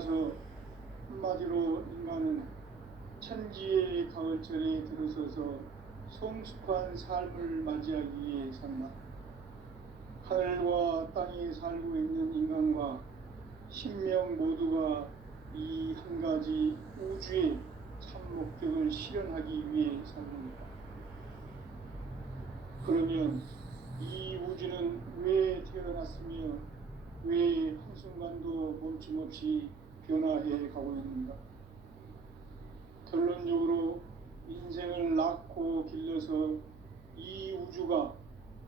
따라서 한마디로 인간은 천지의 가을철에 들어서서 성숙한 삶을 맞이하기 위해 산다. 하늘과 땅에 살고 있는 인간과 신명 모두가 이 한 가지 우주의 참 목적을 실현하기 위해 삽니다. 그러면 이 우주는 왜 태어났으며 왜 한순간도 멈춤없이 변화해 가고 있는가? 결론적으로 인생을 낳고 길러서 이 우주가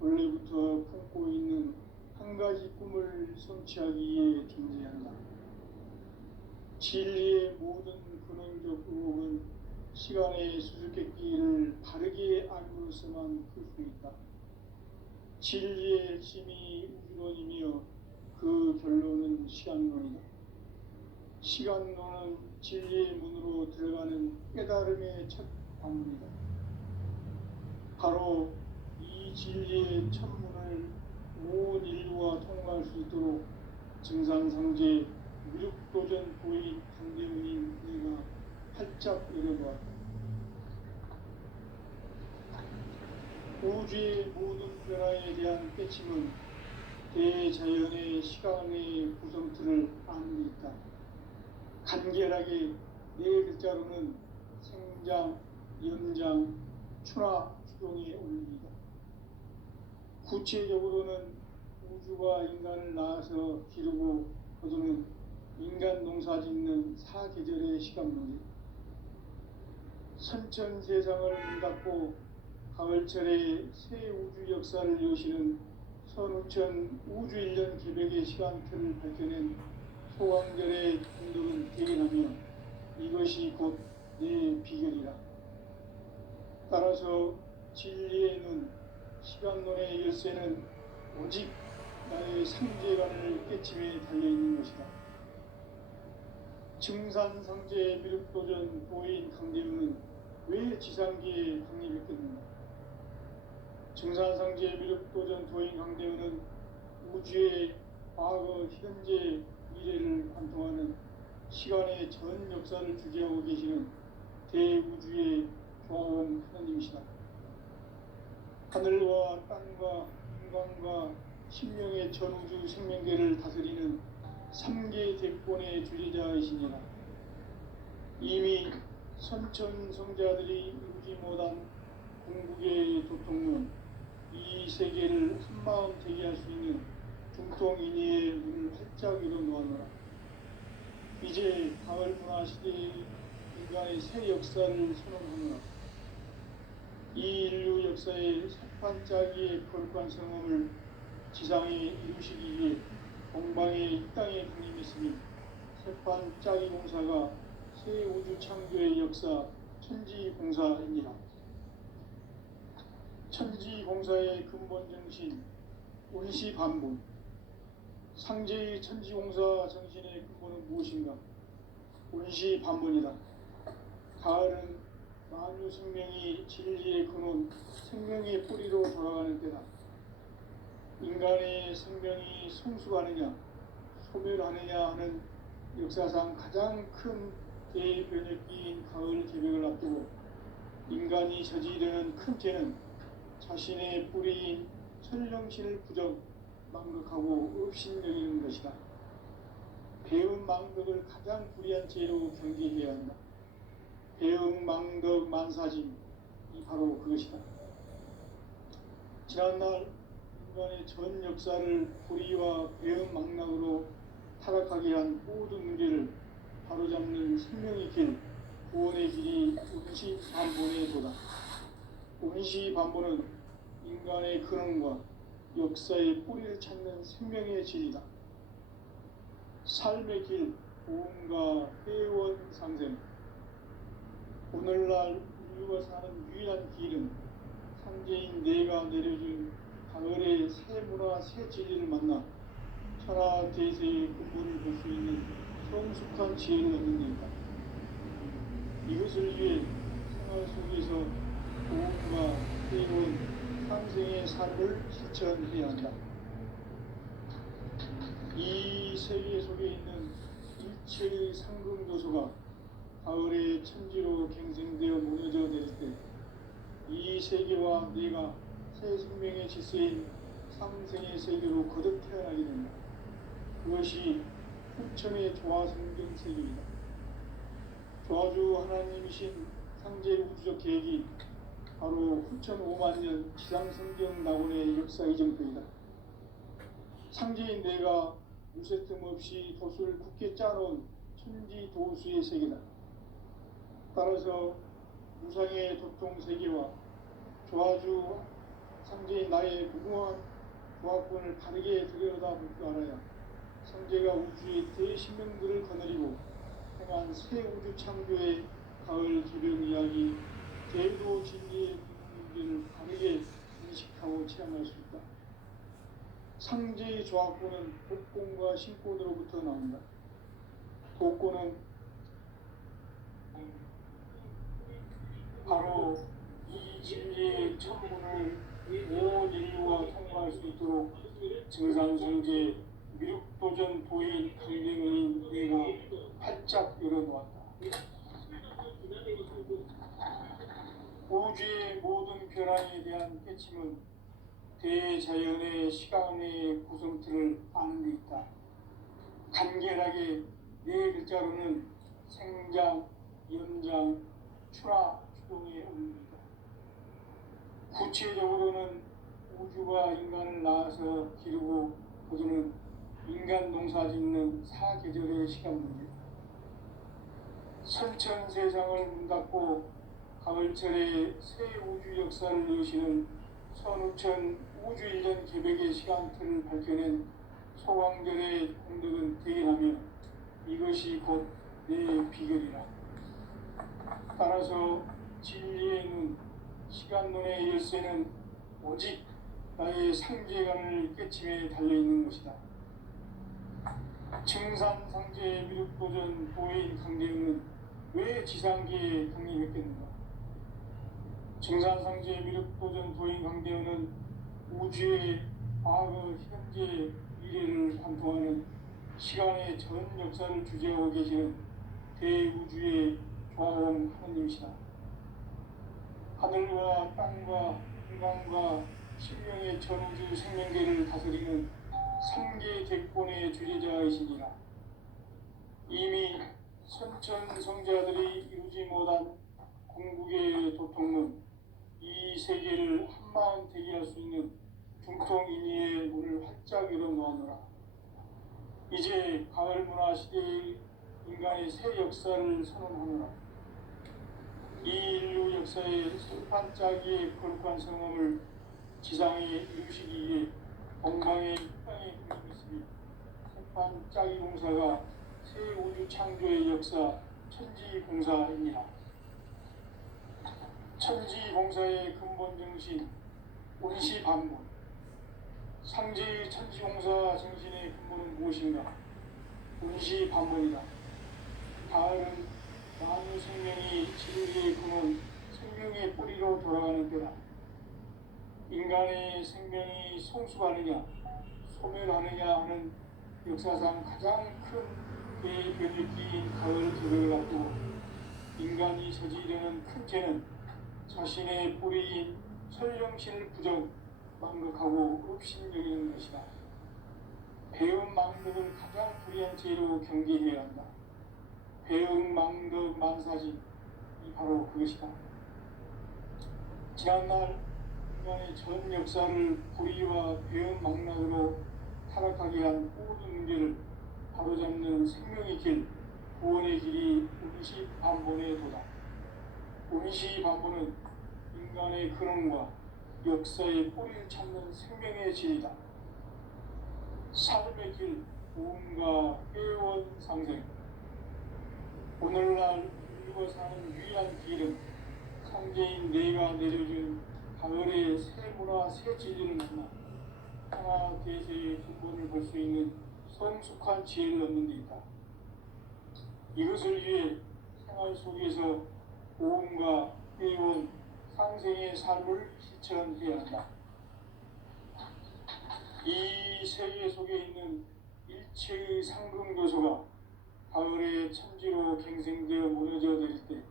원래부터 품고 있는 한 가지 꿈을 성취하기 위해 존재한다. 진리의 모든 근원적 의혹은 시간의 수수께끼를 바르게 알고서만 풀 수 있다. 진리의 핵심이 우주론이며 그 결론은 시간론이다. 시간론은 진리의 문으로 들어가는 깨달음의 첫 방문이다. 바로 이 진리의 첫문을 온 인류가 통과할 수 있도록 증산상제 미륵도전 도인 강대문인 내가 활짝 열어보았다. 우주의 모든 변화에 대한 깨침은 대자연의 시간의 구성틀을 아는 데 있다. 간결하게 네 글자로는 생장, 연장, 추나 추동에 올립니다. 구체적으로는 우주가 인간을 낳아서 기르고 거두는 인간 농사 짓는 사계절의 시간론이 선천 세상을 문 닫고 가을철에 새 우주 역사를 여시는 선우천 우주 1년 개백의 시간틀을 밝혀낸 소강절의 분들은 대견하며 이것이 곧 내 비결이라. 따라서 진리의 눈, 시간론의 열쇠는 오직 나의 상제관을 깨침에 달려있는 것이다. 증산상제 미륵도전 도인 강대문은 왜 지상기에 확립했겠는가? 증산상제 미륵도전 도인 강대문은 우주의 과거, 현재, 미래를 관통하는 시간의 전 역사를 주재하고 계시는 대우주의 조화원 하나님이시다. 하늘과 땅과 인간과 신명의 전우주 생명계를 다스리는 3개 대권의 주제자이시니라. 이미 선천성자들이 이루지 못한 궁극의 도통론, 이 세계를 한마음 되게 할 수 있는 중통인의의 문을 활짝 열어놓았노라. 이제 가을 문화 시대의 인간의 새 역사를 선언하노라. 이 인류 역사의 석판짜기의 거룩한 성험을 지상에 이루시기 위해 공방에 이 땅에 강림했으니 석판짜기 공사가 새 우주 창조의 역사 천지공사입니다. 천지공사의 근본 정신 운시반분. 상제의 천지공사 정신의 근본은 무엇인가? 운시반분이다. 가을은 만유 생명이 진리의 근원, 생명의 뿌리로 돌아가는 때다. 인간의 생명이 성숙하느냐, 소멸하느냐 하는 역사상 가장 큰 대변혁기인 가을 개백을 앞두고 인간이 저지르는 큰 죄는 자신의 뿌리인 천령신을 부정, 망극하고 업신여기는 것이다. 배움 망덕을 가장 불의한 죄로 경계해야 한다. 배움 망덕 만사짐이 바로 그것이다. 지난날 인간의 전 역사를 불의와 배움 망락으로 타락하게 한 모든 문제를 바로잡는 생명의 길, 구원의 길이 운시반본의 도다. 운시반본은 인간의 근원과 역사의 뿌리를 찾는 생명의 질이다. 삶의 길, 보험과 회원 상생. 오늘날 인류가 사는 유일한 길은 상제인 내가 내려준 가을의 새 문화, 새 진리를 만나 천하 대세의 근본을 볼 수 있는 성숙한 지혜를 얻는 데이다. 이것을 위해 생활 속에서 보험과 회원, 상생의 삶을 실천해야 한다. 이 세계 속에 있는 일체의 상금도서가 가을의 천지로 갱생되어 무너져 내릴 때 이 세계와 내가 새 생명의 질서인 상생의 세계로 거듭 태어나게 된다. 그것이 후천의 조화성경 세계이다. 조화주 하나님이신 상제 우주적 계획이 바로 후천 5만 년 지상성경 낙원의 역사 이정표이다. 상제인 내가 무쇠 틈 없이 도수를 굳게 짜놓은 천지 도수의 세계다. 따라서 무상의 도통 세계와 조화주 상제인 나의 무궁한 조화권을 바르게 들여다볼 줄 알아야 상제가 우주의 대신명들을 거느리고 행한 새 우주 창조의 가을 기병 이야기 제도 진리의 문제를 바르게 인식하고 체험할 수 있다. 상제의 조화권은 복권과 신권으로부터 나온다. 복권은 바로 이 진리의 천문을 온 인류가 통과할 수 있도록 증산성제 미륵도전 도인 강경인 내가 활짝 열어놓았다. 우주의 모든 변화에 대한 깨침은 대자연의 시간의 구성틀을 아는 데 있다. 간결하게 네 글자로는 생장, 연장, 추나, 추동의 의미이다. 구체적으로는 우주가 인간을 낳아서 기르고 거두는 인간 농사 짓는 사계절의 시간 문제. 선천 세상을 문 닫고 가을철에 새 우주 역사를 여시는 선우천 우주일전 개백의 시간틀을 밝혀낸 소광절의 공덕은 대견하며 이것이 곧 내 비결이라. 따라서 진리의 눈, 시간론의 열쇠는 오직 나의 상제관을 깨침에 달려있는 것이다. 증산상제 미륵도전 도인 강대응은 왜 지상계에 강림했겠는가? 증산상제 미륵도전 도인 강대응은 우주의 과거, 현재, 미래를 관통하는 시간의 전 역사를 주재하고 계시는 대우주의 조화원 하느님이시다. 하늘과 땅과 인간과 신명의 전우주 생명계를 다스리는 삼계 대권의 주제자이시니라. 이미 선천 성자들이 이루지 못한 궁극의 도통은 이 세계를 한마음 되게 할 수 있는 중통인의의 문을 활짝 열어놓았노라. 이제 가을 문화 시대의 인간의 새 역사를 선언하노라. 이 인류 역사의 생판짜기의 거룩한 성험을 지상에 이루시기 위해 건강의 땅에 그림이 있으니 생판짜기 공사가 새 우주 창조의 역사 천지공사입니다. 천지공사의 근본 정신 운시반문. 상제의 천지공사 정신의 근본은 무엇인가? 운시반문이다. 가을은 만유 생명이 진리의 근원, 생명의 뿌리로 돌아가는 때다. 인간의 생명이 성숙하느냐, 소멸하느냐 하는 역사상 가장 큰 대변의 기인 가을 계획을 앞두고 인간이 저지르는 큰 죄는 자신의 뿌리인 설령신을 부정, 망극하고 업신여기는 것이다. 배움 망극을 가장 불의한 죄로 경계해야 한다. 배움 망극 만사진이 바로 그것이다. 지난날 인간의 전 역사를 불의와 배움 망락으로 타락하게 한 모든 문제를 바로잡는 생명의 길, 구원의 길이 운시반본의 도다. 운시반본은 인간의 근원과 역사의 뿌리를 찾는 생명의 질이다. 삶의 길, 구원과 회원 상생. 오늘날 인류가 사는 유일한 길은 상제인 내가 내려준 가을의 새 문화, 새 진리를 만나 하나 대세의 근본을 볼 수 있는 성숙한 지혜를 얻는 데 있다. 이것을 위해 생활 속에서 고음과 회원, 상생의 삶을 실천해야 한다. 이 세계 속에 있는 일체의 상금도서가 가을의 천지로 갱생되어 무너져 내릴 때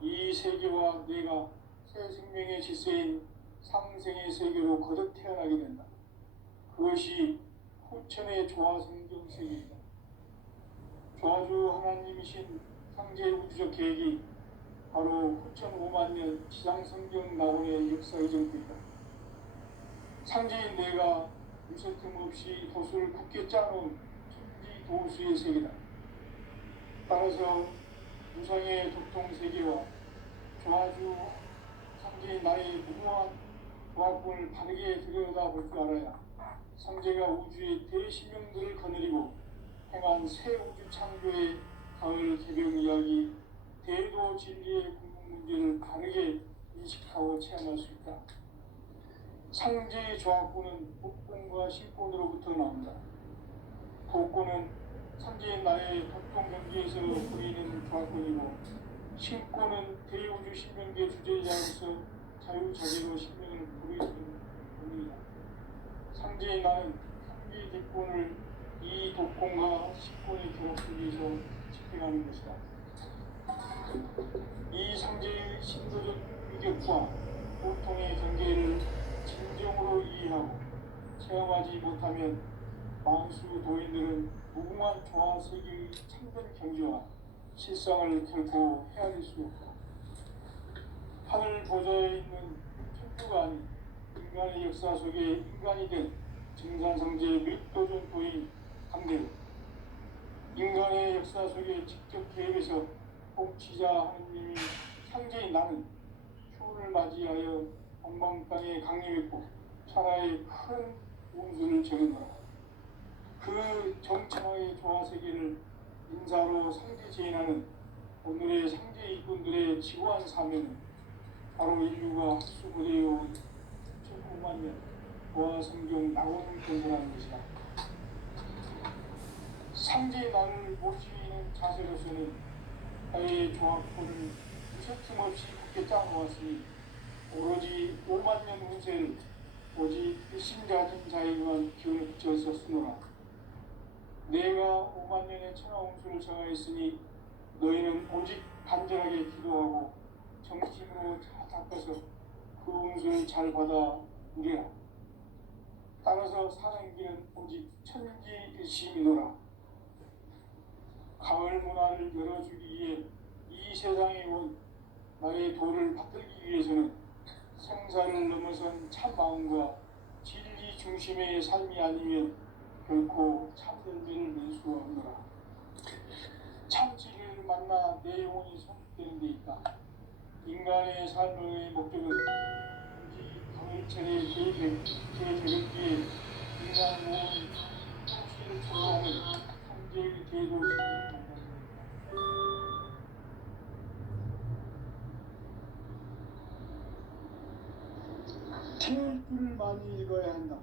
이 세계와 내가 새 생명의 질서인 상생의 세계로 거듭 태어나게 된다. 그것이 후천의 조화성경 세계이다. 조화주 하나님이신 상제의 우주적 계획이 바로 후천 5만 년 지상성경 낙원의 역사의 전부이다. 상제인 내가 유서틈 없이 도수를 굳게 짜놓은 천지 도수의 세계다. 따라서 무상의 도통세계와 조화주 상제인 나의 무모한 조합군을 바르게 들여다볼 줄 알아야 상제가 우주의 대신명들을 거느리고 행한 새 우주 창조의 가을 개벽 이야기, 대도 진리의 궁극 문제를 바르게 인식하고 체험할 수 있다. 상제의 조합군은 복권과 신권으로부터 나온다. 복권은 상제의 나의 도통 경기에서 보이는 조합군이고, 신권은 대우주 신명계 주제자로서 자유자재로 신명을 부르는 분이다. 상제의 나는 상제의 대권을 이 독권과 신권의 결합 속에서 집행하는 것이다. 이 상제의 신도적 위격과 고통의 경계를 진정으로 이해하고 체험하지 못하면 만수 도인들은 무궁한 조화 세계의 참된 경지와 실상을 결코 헤아릴 수 없다. 하늘 보좌에 있는 천주가 아닌 인간의 역사 속에 인간이 된 증산성제의 밀도전 도인 강대로 인간의 역사 속에 직접 개입해서 통치자 하느님이 상제인 나는 휴를 맞이하여 동방 땅에 강림했고 천하의 큰 운수를 정해놓아 그 정천하의 조화세계를 인사로 상제 제인하는 오늘의 상제 이꾼들의 지구한 사명은 바로 인류가 학수고대해온 9만 년 조화성경 낙원을 건설하는 것이다. 상제의 나를 모시는 자세로서는 나의 조합권을 무쇠틈 없이 굳게 짜놓았으니 오로지 5만 년 운세를 오직 일심자진 자에게만 기운을 붙여서 쓰노라. 내가 5만 년의 천하 운수를 정하였으니 너희는 오직 간절하게 기도하고 정심으로 잘 닦아서 그 운수를 잘 받아 누리라. 따라서 사는 길은 오직 천지일심이노라. 가을 문화를 열어주기 위해 이 세상에 온 나의 도를 받들기 위해서는 생사를 넘어선 참 마음과 진리 중심의 삶이 아니면 결코 참열매를 맺을 수 없노라. 참 진리를 만나 내 영혼이 성숙되는 데 있다. 인간의 삶의 목적은 오직 가을철의 제대극기에 인간 모험이 통치를 초월하는 상제의 대도시 태일주를 많이 읽어야 한다.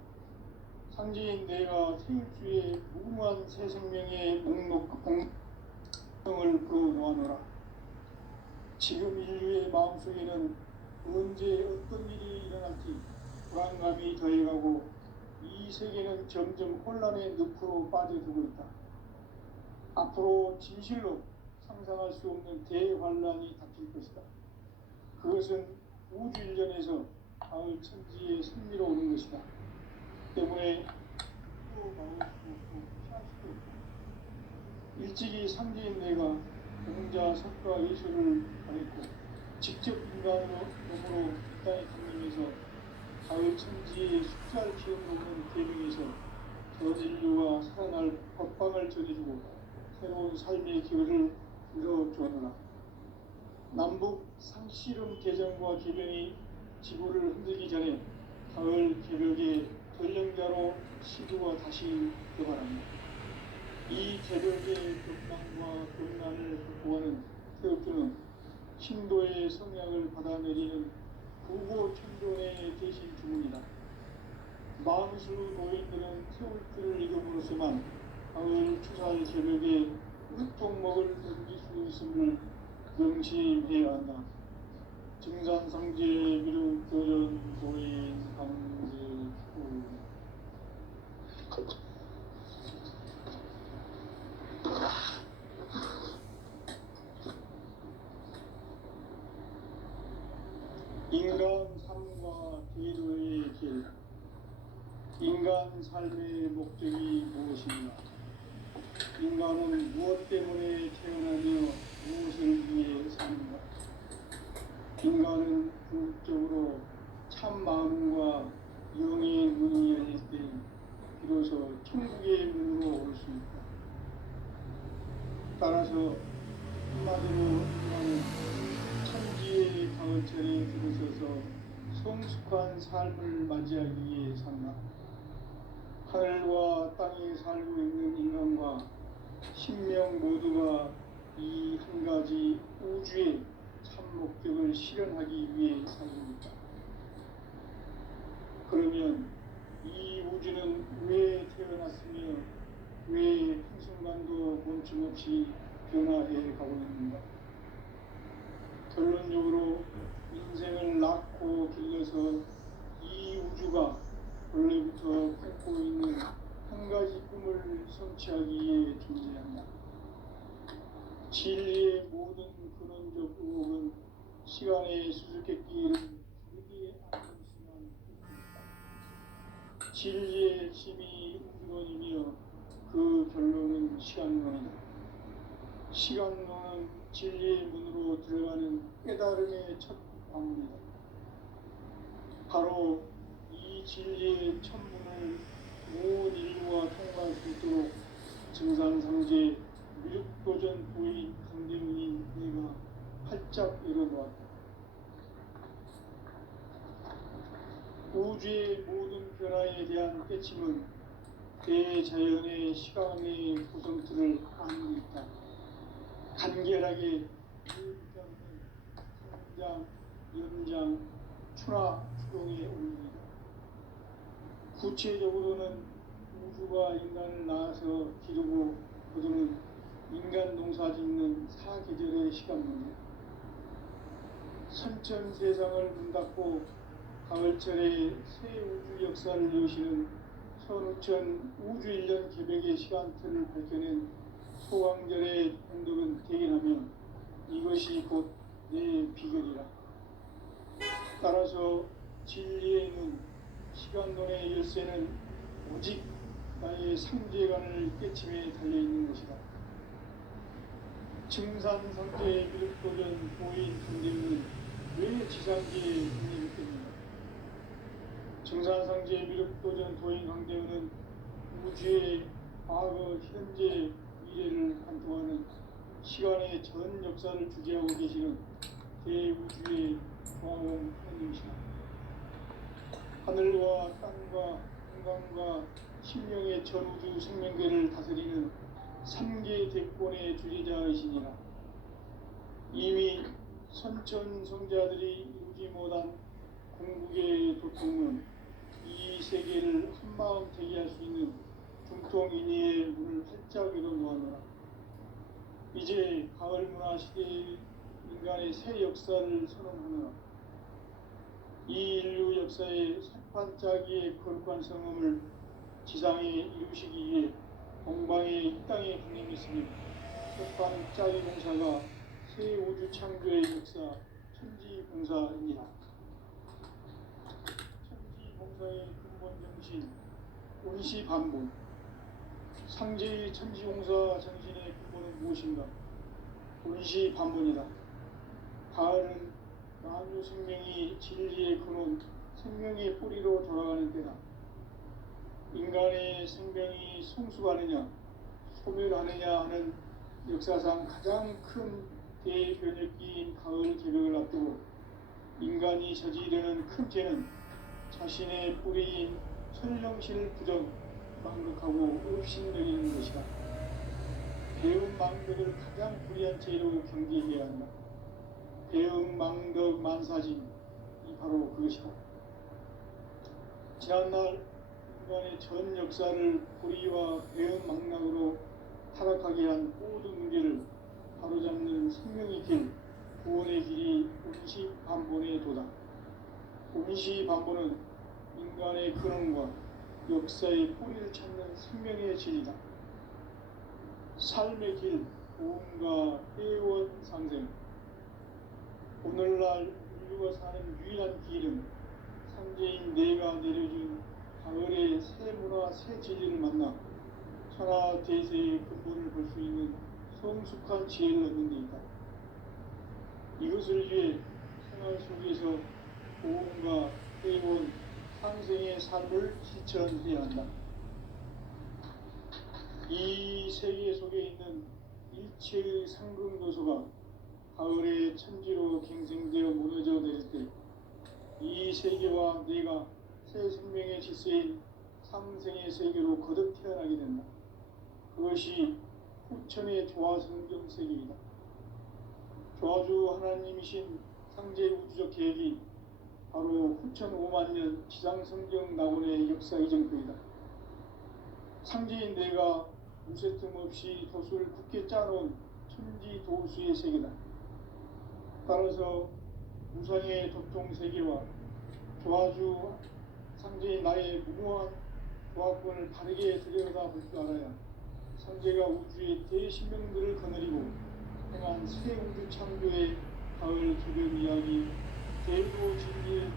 상제인 내가 태일주의 무궁한 새 생명의 목록 공성을 불어놓아노라. 지금 인류의 마음속에는 언제 어떤 일이 일어날지 불안감이 더해가고 이 세계는 점점 혼란의 늪으로 빠져들고 있다. 앞으로 진실로 상상할 수 없는 대환란이 닥칠 것이다. 그것은 우주 일련에서 가을 천지의 승리로 오는 것이다. 때문에 또 막을 수 없고 피할 수도 없다. 일찍이 상제인 내가 공자, 석가, 예술을 가했고 직접 인간으로 몸으로 이 땅에 강림해서 가을 천지의 숫자를 기억놓는 계명에서 저진류가 살아날 법방을 전해주고 새로운 삶의 기회를 이뤄주었노라. 남북 상씨름 개정과 개변이 지구를 흔들기 전에 가을 개벽의 전령자로 시구가 다시 개발합니다. 이 개벽의 격망과 격난을 극복하는 태극주는 신도의 성향을 받아내리는 구고 천존의 대신 주문이다. 만수 노인들은 태울주를 읽음으로써만 가을 추살 개벽의 으통목을 넘길 수 있음을 명심해야 한다. 증산상제 미륵 도전 도인 강제구 인간 삶과 기도의 길. 인간 삶의 목적이 무엇인가? 인간은 무엇 때문에 태어나며 무엇을 위해 사는가? 인간은 궁극적으로 참 마음과 영의 문이 열릴 때 비로소 천국의 문으로 올 수 있다. 따라서 한마디로 인간은 천지의 가을철에 들어서서 성숙한 삶을 맞이하기 위해 산다. 하늘과 땅에 살고 있는 인간과 신명 모두가 이 한 가지 우주의 참 목적을 실현하기 위해 살립니다. 그러면 이 우주는 왜 태어났으며 왜 한순간도 멈춤없이 변화해 가고 있는가? 결론적으로 인생을 낳고 길러서 이 우주가 원래부터 품고 있는 한 가지 꿈을 성취하기 위해 존재한다. 진리의 모든 근원적 의혹은 시간의 수수께끼를 길게 안을 수만 있다. 진리의 힘이 우주론이며 그 결론은 시간론이다. 시간론은 진리의 문으로 들어가는 깨달음의 첫 방문이다. 바로 이 진리의 천문을 온 인류가 통과할 수 있도록 증산상제 미륵도전 부인 강대문인 내가 활짝 열어놓았다. 우주의 모든 변화에 대한 깨침은 대자연의 시간의 구성틀을 아는 데 있다. 간결하게 불붙어있는 성장, 연장, 추나 추동의 원리이다. 구체적으로는 우주가 인간을 낳아서 기르고 거두는 인간 농사 짓는 사계절의 시간문이다. 선천 세상을 문 닫고 가을철에 새 우주 역사를 여시는 선우천 우주 1년 개백의 시간틀을 밝혀낸 소강절의 행동은 대견하며 이것이 곧 내 비결이라. 따라서 진리의 눈, 시간론의 열쇠는 오직 나의 상제관을 깨침에 달려있는 것이다. 증산상제의 미륵도전 보인 강대문은 왜 지상계의 국민이 때문인가? 증산상제의 미륵도전 도인 강대문은 우주의 과거, 현재, 미래를 관통하는 시간의 전 역사를 주재하고 계시는 대우주의 조화공 하나님이시다. 하늘과 땅과 인간과 심령의 전우주 생명계를 다스리는 3계 대권의 주제자이시니라. 이미 선천 성자들이 이루지 못한 궁극의 도통은 이 세계를 한마음 대기할 수 있는 중통인의의 문을 활짝 열어놓았노라. 이제 가을 문화 시대의 인간의 새 역사를 선언하노라. 이 인류 역사의 산판짜기의 거룩한 성음을 지상에 이루시기 위해 동방의 이 땅에 강림했으니 산판짜기 공사가 새 우주 창조의 역사 천지공사입니다. 천지공사의 근본 정신 운시반본. 상제의 천지공사 정신의 근본은 무엇인가? 운시반본이다. 가을은 만유 생명이 진리의 근원, 생명의 뿌리로 돌아가는 때다. 인간의 생명이 성숙하느냐, 소멸하느냐 하는 역사상 가장 큰 대변혁기인 가을 개벽을 앞두고 인간이 저지르는 큰 죄는 자신의 뿌리인 천령실 부정, 망극하고 업신여기는 것이다. 배움 망덕을 가장 불의한 죄로 경계해야 한다. 배움 망덕 만사진이 바로 그것이다. 지난날 인간의 전 역사를 불의와 배움 망락으로 타락하게 한 모든 문제를 바로잡는 생명의 길, 구원의 길이 운시반본의 도다. 운시반본은 인간의 근원과 역사의 뿌리를 찾는 생명의 진리다. 삶의 길, 고음과 회원 상생. 오늘날 인류가 사는 유일한 길은 삼재인 내가 내려준 가을의 새 문화 새 진리를 만나 천하 대세의 근본을 볼 수 있는 성숙한 지혜를 얻는 데 있다. 이것을 위해 생활 속에서 고음과 회원 상생의 삶을 실천해야 한다. 이 세계 속에 있는 일체의 상극 요소가 가을의 천지로 갱생되어 무너져 내릴 때 이 세계와 내가 새 생명의 질서인 상생의 세계로 거듭 태어나게 된다. 그것이 후천의 조화성경 세계이다. 조화주 하나님이신 상제 우주적 계획이 바로 후천 5만년 지상성경 낙원의 역사 이정표이다. 상제인 내가 무쇠틈 없이 도수를 굳게 짜놓은 천지 도수의 세계다. 따라서 무상의 도통 세계와 조화주 상제인 나의 무모한 조화권을 바르게 들여다볼 줄 알아야 상제가 우주의 대신명들을 거느리고 행한 새 우주 창조의 가을 개변 이야기 대도 진리의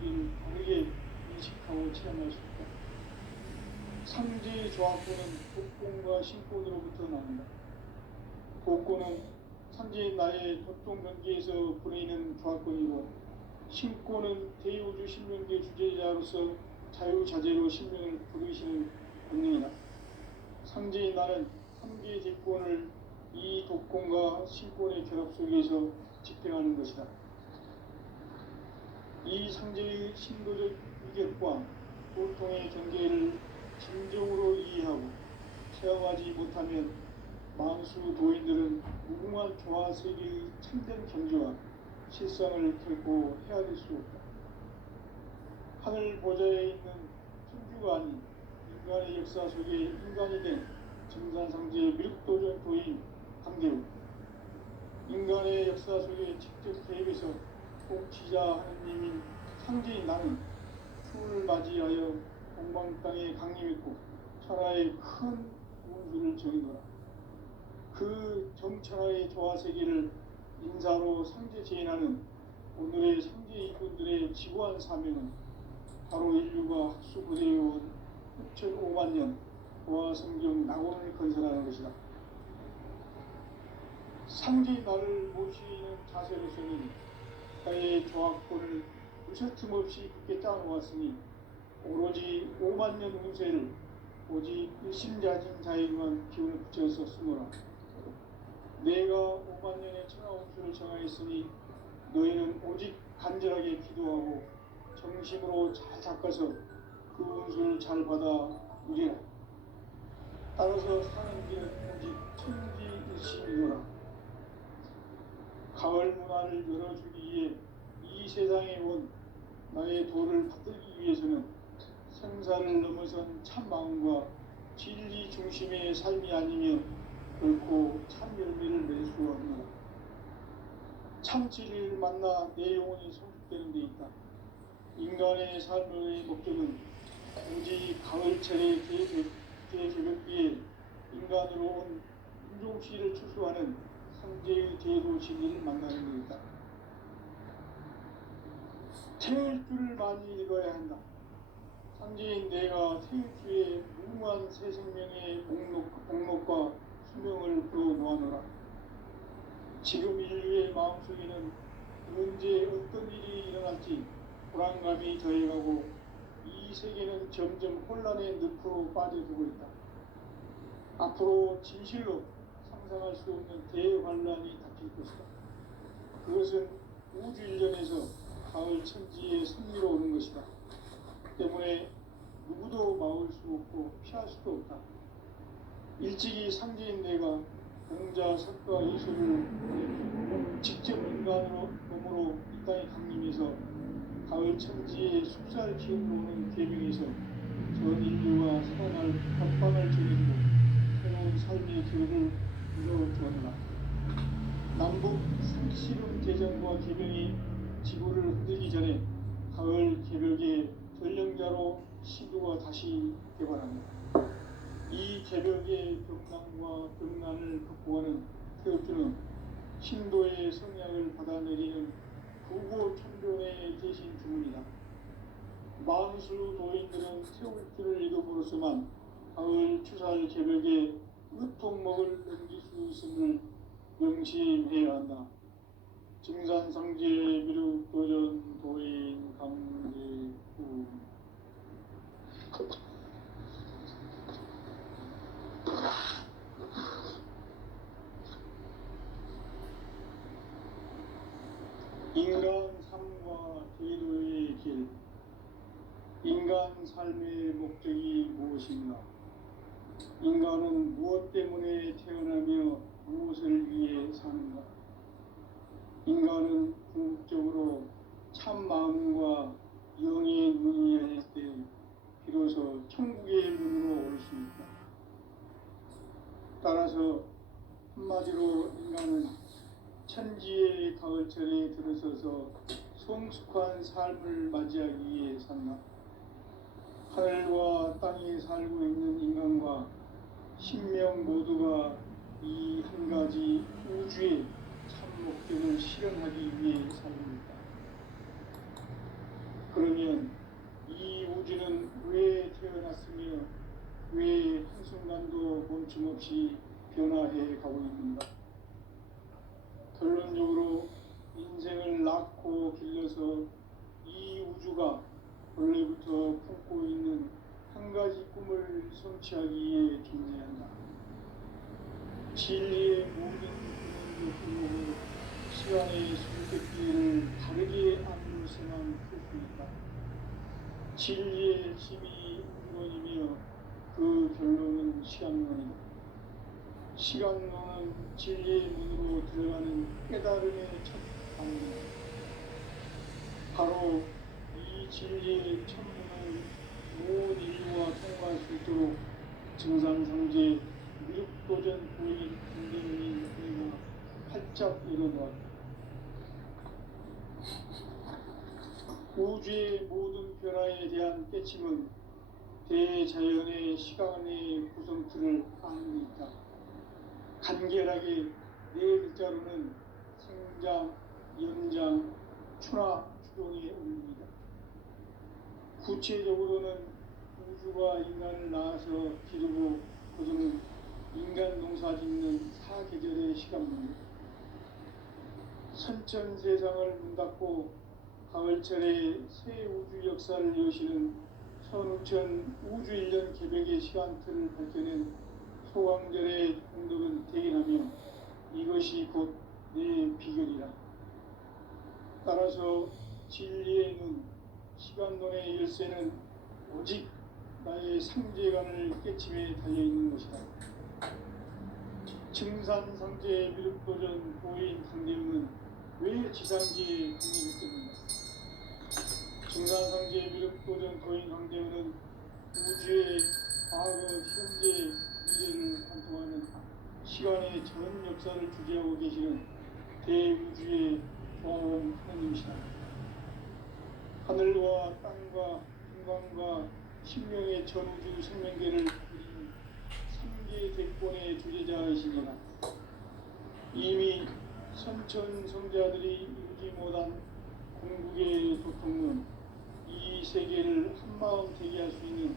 의미를 바르게 인식하고 체험할 수 있다. 상제의 조화권은 독권과 신권으로부터 나온다. 독권은 상제인 나의 도통 경계에서 보내는 조화권이고 신권은 대우주 신명계 주제자로서 자유자재로 신명을 부르시는 권능이다. 상제인 나는 3개의 대권을 이 독권과 신권의 결합 속에서 집행하는 것이다. 이 상제의 신도적 위격과 도통의 경계를 진정으로 이해하고 체험하지 못하면 만수 도인들은 무궁한 조화세계의 참된 경지와 실상을 결코 헤아릴 수 없다. 하늘 보좌에 있는 천주가 아닌 인간의 역사 속에 인간이 된 증산상제의 밀도전 도인 강대로 인간의 역사 속에 직접 개입해서 통치자 하느님인 상제인 나는 추을 맞이하여 동방 땅에 강림했고 천하의 큰 운수를 정의노라. 그 정천하의 조화세계를 인사로 상제 재현하는 오늘의 상제 일꾼들의 지구한 사명은 바로 인류가 학수고대해온 6,500년 조화성경 낙원을 건설하는 것이다. 상제의 나를 모시는 자세로서는 나의 조화권을 무쇠틈 없이 굳게 짜놓았으니 오로지 5만년 운세를 오직 일심자진 자에게만 기운을 붙여서 쓰노라. 내가 5만년의 천하운수를 정하였으니 너희는 오직 간절하게 기도하고 정심으로 잘 닦아서 그 운수를 잘 받아 누리라. 따라서 사는 길은 오직 천지일심이노라. 가을 문화를 열어주기 위해 이 세상에 온 나의 도를 받들기 위해서는 생사를 넘어선 참 마음과 진리 중심의 삶이 아니면 결코 참 열매를 맺을 수 없노라. 참 진리를 만나 내 영혼이 성숙되는 데 있다. 인간의 삶의 목적은 오직 가을철의 대개벽기에 인간으로 온 인종시를 추수하는 상제의 대도 진리를 만나는 데 있다. 태일주를 많이 읽어야 한다. 상제인 내가 태일주의 무궁한 새 생명의 목록과 수명을 풀어놓아노라. 지금 인류의 마음속에는 언제 어떤 일이 일어날지 불안감이 더해가고 이 세계는 점점 혼란의 늪으로 빠져들고 있다. 앞으로 진실로 상상할 수 없는 대환란이 닥칠 것이다. 그것은 우주 일련에서 가을 천지의 섭리로 오는 것이다. 때문에 누구도 막을 수 없고 피할 수도 없다. 일찍이 상제인 내가 공자, 석가, 이수를 직접 인간으로 몸으로 이 땅에 강림해서 가을 천지의 숲살 기운으로 오는 계명에서 전 인류가 살아날 법방을 정해주고 새로운 삶의 길을 열어주었노라. 남북 상씨름 대전과 계명이 지구를 흔들기 전에 가을 개벽의 전령자로 시도가 다시 개발합니다. 이 개벽의 병난과 병난을 극복하는 태엽주는 신도의 성약을 받아내리는 구고천병에 대신 주문이다. 만수 도인들은 태울 줄을 잃어버렸지만 가을 추살 개벽에 으통먹을 넘길 수 있음을 명심해야 한다. 증산상제 미륵도전 도인 강제구. 인간 삶과 제도의 길. 인간 삶의 목적이 무엇인가? 인간은 무엇 때문에 태어나며 무엇을 위해 사는가? 인간은 궁극적으로 참 마음과 영의 눈이 열릴 때 비로소 천국의 문으로 올 수 있다. 따라서 한마디로 인간은 천지의 가을철에 들어서서 성숙한 삶을 맞이하기 위해 산다. 하늘과 땅에 살고 있는 인간과 신명 모두가 이 한 가지 우주의 참 목적을 실현하기 위해 살고 있다. 그러면 이 우주는 왜 태어났으며 왜 한순간도 멈춤없이 변화해 가고 있는가? 결론적으로 인생을 낳고 길러서 이 우주가 원래부터 품고 있는 한 가지 꿈을 성취하기 위해 존재한다. 진리의 모든 근원도 시간의 선택기를 다르게 아물어서만 풀 수 있다. 진리의 핵심이 우주론이며 그 결론은 시간론이다. 시간론은 진리의 문으로 들어가는 깨달음의 첫 방문이다. 바로 이 진리의 천문을 모든 인류와 통과할 수 있도록 증산상제 미륵도전 도인 강대문이 우리가 활짝 열어놓았다. 우주의 모든 변화에 대한 깨침은 대자연의 시간의 구성틀을 아는 데 있다. 간결하게 네 글자로는 생장, 연장, 추나, 추동의 의미다. 구체적으로는 우주가 인간을 낳아서 기르고 거두는 인간 농사 짓는 사계절의 시간입니다. 선천 세상을 문 닫고 가을철에 새 우주 역사를 여시는 선우천 우주 1년 개벽의 시간틀을 밝혀낸 소강절의 공덕은 대견하며 이것이 곧 내 비결이라. 따라서 진리의 눈, 시간론의 열쇠는 오직 나의 상제관을 깨침에 달려있는 것이다. 증산상제 미륵도전 도인 강대문은 왜 지상기에 국립했겠는가? 증산상제 미륵도전 도인 강대문은 우주의 과거, 현재, 미래를 관통하는 시간의 전 역사를 주재하고 계시는 대우주의 조화로운 하나님이시다. 하늘과 땅과 인간과 신명의 전우주 생명계를 그린 3개 대권의 주제자이시니라. 이미 선천 성자들이 이루지 못한 궁극의 도통문, 이 세계를 한마음 되게 할 수 있는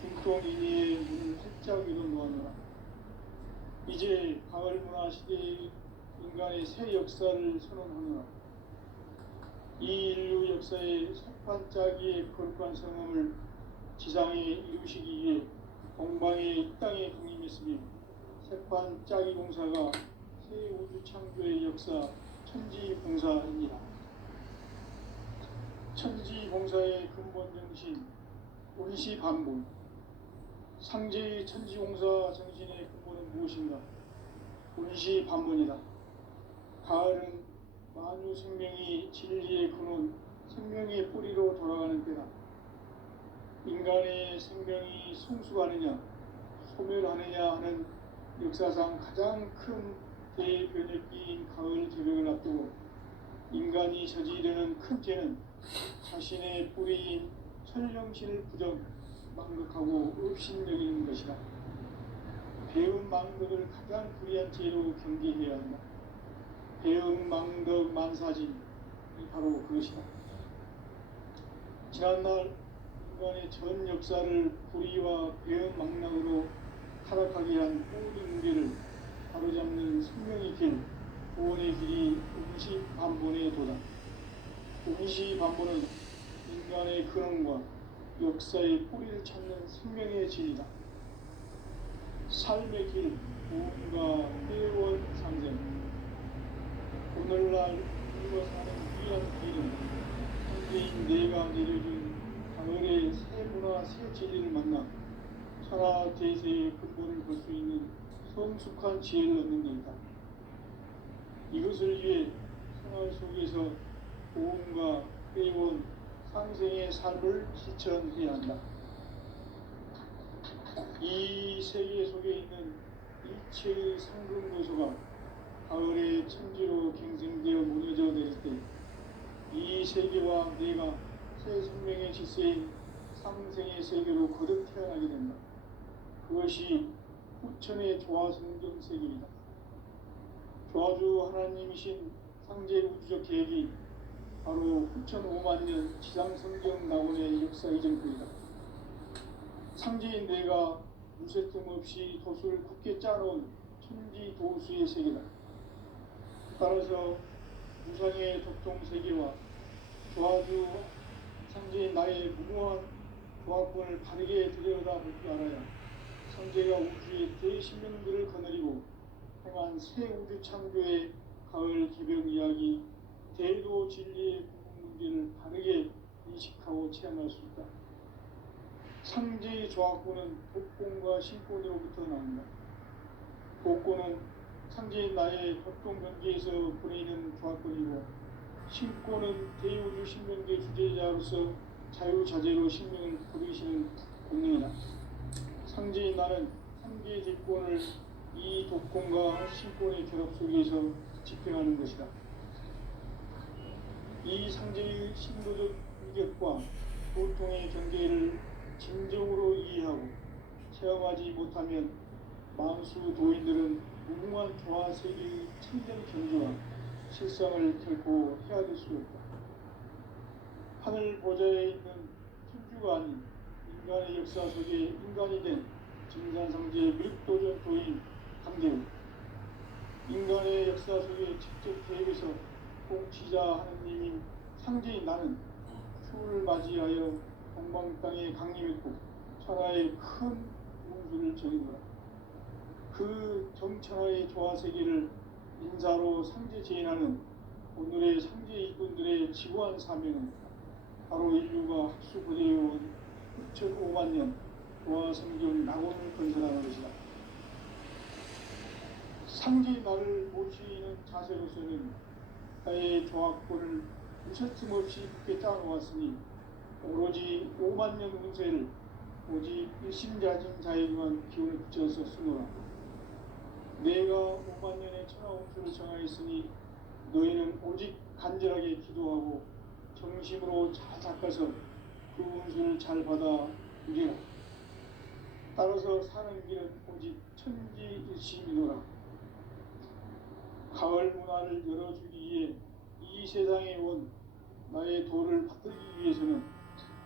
중통인의의 문을 활짝 열어놓았노라. 이제 가을 문화 시대의 인간의 새 역사를 선언하노라. 이 인류 역사의 석판짜기의 거룩한 성험을 지상에 이루시기 위해 동방의 이 땅에 강림했으며 석판짜기 공사가 새 우주 창조의 역사 천지봉사입니다. 천지봉사의 근본 정신 운시반복. 상제의 천지공사 정신의 근본은 무엇인가? 운시반문이다. 가을은 만유 생명이 진리의 근원, 생명의 뿌리로 돌아가는 때다. 인간의 생명이 성숙하느냐, 소멸하느냐 하는 역사상 가장 큰 대변혁기인 가을 개벽을 앞두고 인간이 저지르는 큰 죄는 자신의 뿌리인 천령신을 부정, 망극하고 업신여기는 것이다. 배움 망덕을 가장 불의한 죄로 경계해야 한다. 배움 망덕 만사진, 바로 그것이다. 지난날 인간의 전 역사를 불의와 배은망락으로 타락하게 한 모든 우리를 바로잡는 생명의 길, 구원의 길이 응시반본에 도다. 응시반본은 인간의 근원과 역사의 뿌리를 찾는 생명의 진이다. 삶의 길, 구원과 회원 상생. 오늘날 우리가 사는 귀한 길은 현재인 내가 내려준 가을의 새 문화 새 진리를 만나 천하 대세의 근본을 볼 수 있는 성숙한 지혜를 얻는 것이다. 이것을 위해 생활 속에서 고음과 회원, 상생의 삶을 실천해야 한다. 이 세계 속에 있는 일체의 상근고소가 가을의 천지로 갱생되어 무너져 내릴 때 이 세계와 내가 새 생명의 질서인 상생의 세계로 거듭 태어나게 된다. 그것이 후천의 조화성경 세계이다. 조화주 하나님이신 상제 우주적 계획이 바로 후천 5만 년 지상성경 낙원의 역사 이전부이다. 상제인 내가 무쇠 틈 없이 도수를 굳게 짜놓은 천지 도수의 세계다. 따라서 무상의 독종 세계와 조화주 상제인 나의 무모한 조합권을 바르게 들여다볼 줄 알아야 상제가 우주의 대신명들을 거느리고 행한 새 우주 창조의 가을 기병 이야기, 대도 진리의 궁극 문제를 바르게 인식하고 체험할 수 있다. 상제의 조합권은 독권과 신권으로부터 나온다. 독권은 상제인 나의 독종 경계에서 보내는 조합권이고, 신권은 대우주 신명계 주제자로서 자유자재로 신명을 부르시는 본능이다. 상제인 나는 상제의 대권을 이 독권과 신권의 결합 속에서 집행하는 것이다. 이 상제의 신도적 위력과 보통의 경계를 진정으로 이해하고 체험하지 못하면 만수 도인들은 무궁한 조화 세계의 천전 경주와 실상을 결코 헤아릴 수 없다. 하늘 보좌에 있는 천주가 아닌 인간의 역사 속에 인간이 된 진산상제의 밀도전 도인 강대우, 인간의 역사 속에 직접 계획해서 공치자 하느님인 상제인 나는 추를 맞이하여 동방 땅에 강림했고 천하의 큰 운수를 전이노라. 그 정천하의 조화세계를 인사로 상제 제인하는 오늘의 상제 이군들의 지구한 사명은 바로 인류가 학수고대해온 6,5만 년 조화성경 낙원을 건설하는 것이다. 상제의 나를 모시는 자세로서는 나의 조합권을 무쇠틈 없이 굳게 짜놓았으니 오로지 5만 년 운세를 오직 일심자진 자에게만 기운을 붙여서 쓰노라. 내가 5만 년의 천하 운수를 정하였으니 너희는 오직 간절하게 기도하고 정심으로 잘 닦아서 그 운수를 잘 받아 누리라. 따라서 사는 길은 오직 천지일심이노라. 가을 문화를 열어주기 위해 이 세상에 온 나의 도를 받들기 위해서는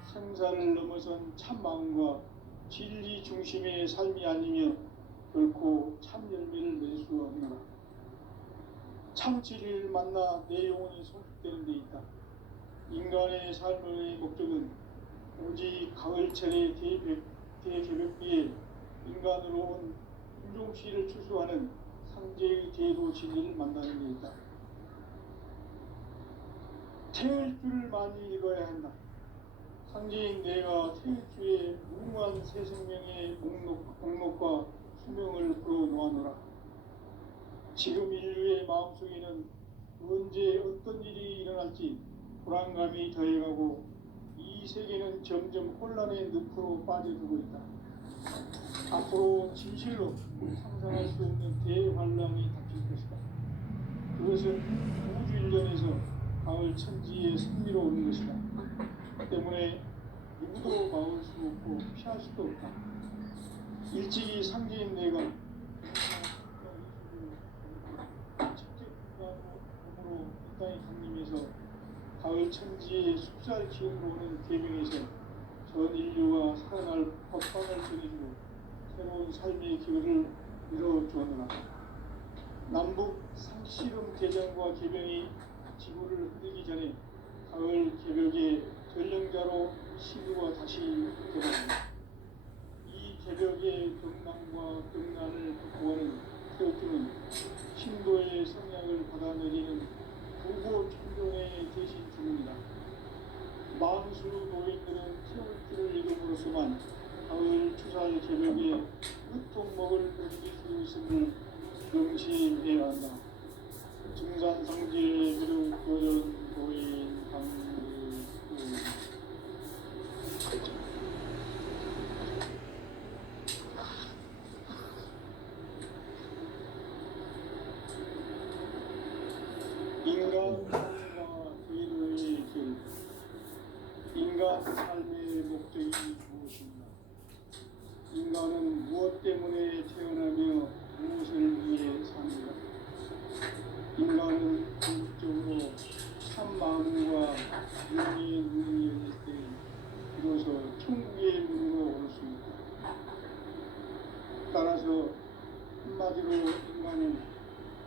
생사를 넘어선 참 마음과 진리 중심의 삶이 아니며 결코 참 열매를 낼 수 없노라. 참 진리를 만나 내 영혼이 성숙되는 데 있다. 인간의 삶의 목적은 오직 가을철의 대개벽비에 인간으로 온 인종시를 추수하는 상제의 대도 진리를 만나는 데 있다. 태일주를 많이 읽어야 한다. 상제인 내가 태일주의 무궁한 새 생명의 목록과 수명을 풀어놓아노라. 지금 인류의 마음속에는 언제 어떤 일이 일어날지 불안감이 더해가고 이 세계는 점점 혼란의 늪으로 빠져들고 있다. 앞으로 진실로 상상할 수 없는 대환란이 닥칠 것이다. 그것은 우주 일련에서 가을 천지의 승리로 오는 것이다. 때문에 누구도 막을 수 없고 피할 수도 없다. 일찍이 상제인 내가 첫째 공간으로 이 땅에 강림해서 가을 천지의 숲살 기운으로 오는 계명에서 전 인류가 살아날 법방을 전해주고 새로운 삶의 기회를 이뤄주었노라. 남북 상씨름 대전과 개병이 지구를 흔들기 전에 가을 개벽의 전령자로 시구가 다시 되었습니다. 이 개벽의 경남과 경난을 극복하는 태어뜨는 신도의 성향을 받아내리는 부고 총종의 대신 중입니다. 만수 노인들은 태어뜨를 이름으로서만 가을 추살 개벽의 유통목을 넘길 수 있음을 명심해야 한다. 증산상제의 비록 도전 도인 강구 인간 삶과 의료의 길. 인간 삶의 목적이 무엇인가? 인간은 무엇 때문에 태어나며 무엇을 위해 삽니까? 인간은 궁극적으로 참 마음과 영의 눈이 열릴 때 비로소 천국의 문으로 올 수 있다. 따라서 한마디로 인간은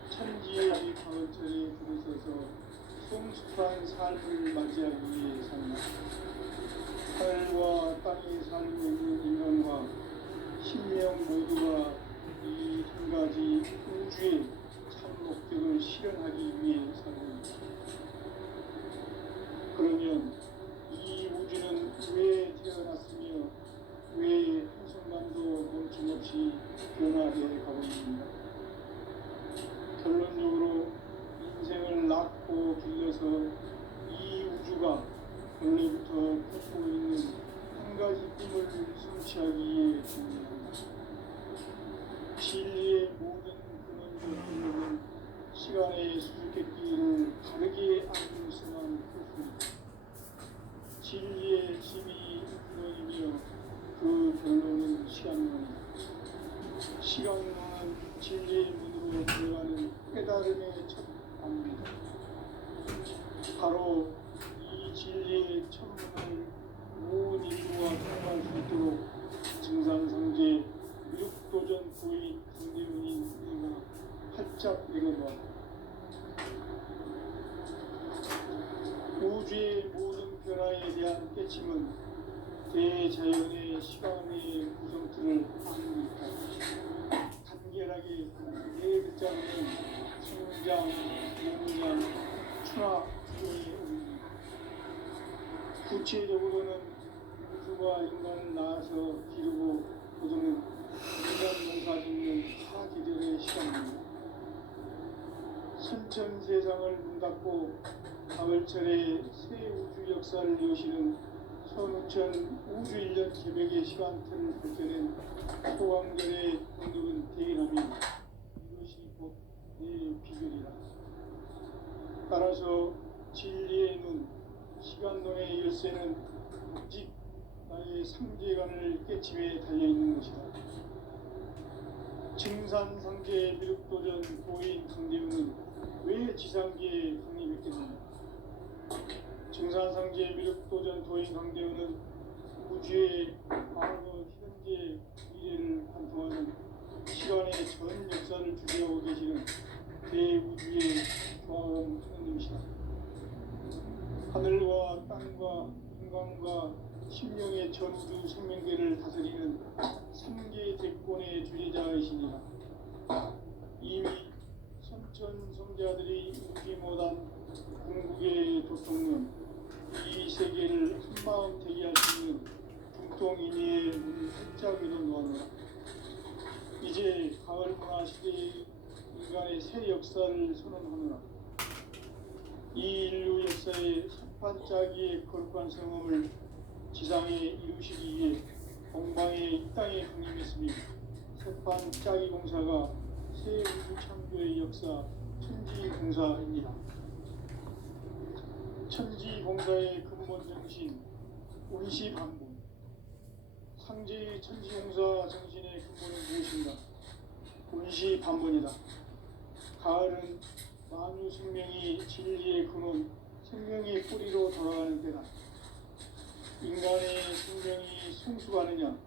천지의 가을철에 들어서서 성숙한 삶을 맞이하기 위해 산다. 하늘과 땅에 살고 있는 인간과 신명 모두가 이 한 가지 우주의 참 목적을 실현하기 위해 살고 있다. 그러면 이 우주는 왜 태어났으며 왜 한순간도 멈춤없이 변화해 가고 있는가? 결론적으로 인생을 낳고 길러서 이 우주가 원래부터 품고 있는 한 가지 꿈을 성취하기 위해 준비한다. 진리의 모든 근원적 근육은 시간의 수수께끼를 다르게 알고 있어만 그렇습니다. 진리의 힘이 근원이며 그 결론은 시간론이다. 시간론은 진리의 문으로 들어가는 깨달음의 첫 방문이다. 바로 이 진리의 천문을 온 인류가 통과할 수 있도록 증산상제 육도전 고인 강대훈이 우리가 활짝 내려놓았다. 우주의 모든 변화에 대한 깨침은 대자연의 시간의 구성틀을 아닙니까? 간결하게 네 글자로는 성장, 영장, 추나 주의 옵니다. 구체적으로는 우주가 인간을 낳아서 기르고 거두는 인간 농사 짓는 하기들의 시간입니다. 선천 세상을 문 닫고 가을철에 새 우주 역사를 여시는 선우천 우주 1년 개벽의 시간틀을 밝혀낸 소강전의 공덕은 대견하며 이것이 곧 내 비결이라. 따라서 진리의 눈, 시간론의 열쇠는 오직 나의 상제관을 깨침에 달려있는 것이다. 증산상제 미륵도전 고인 강대훈은 왜 지상계에 강림했겠느냐? 증산상제 미륵도전 도인 강대훈은 우주의 과거, 현재, 미래를 관통하는 시간의 전 역사를 주재하고 계시는 대우주의 조화음 하느님이시다. 하늘과 땅과 인간과 심령의 전우주 생명계를 다스리는 3계 대권의 주제자이시니라. 이미 선천 성자들이 웃지 못한 궁극의 도통론, 이 세계를 한마음 되게 할 수 있는 중통인의의 문 활짝 열어놓았노라. 이제 가을 문화 시대의 인간의 새 역사를 선언하노라. 이 인류 역사의 첫판짜기의 거룩한 성험을 지상에 이루시기 위해 공방에 이 땅에 강림했으며 새판 짜기 공사가 새 우주 창조의 역사 천지공사입니다. 천지공사의 근본 정신 운시반복. 상제의 천지공사 정신의 근본은 무엇인가? 운시반복이다. 가을은 만유 생명이 진리의 근원 생명의 뿌리로 돌아가는 때다. 인간의 생명이 성숙하느냐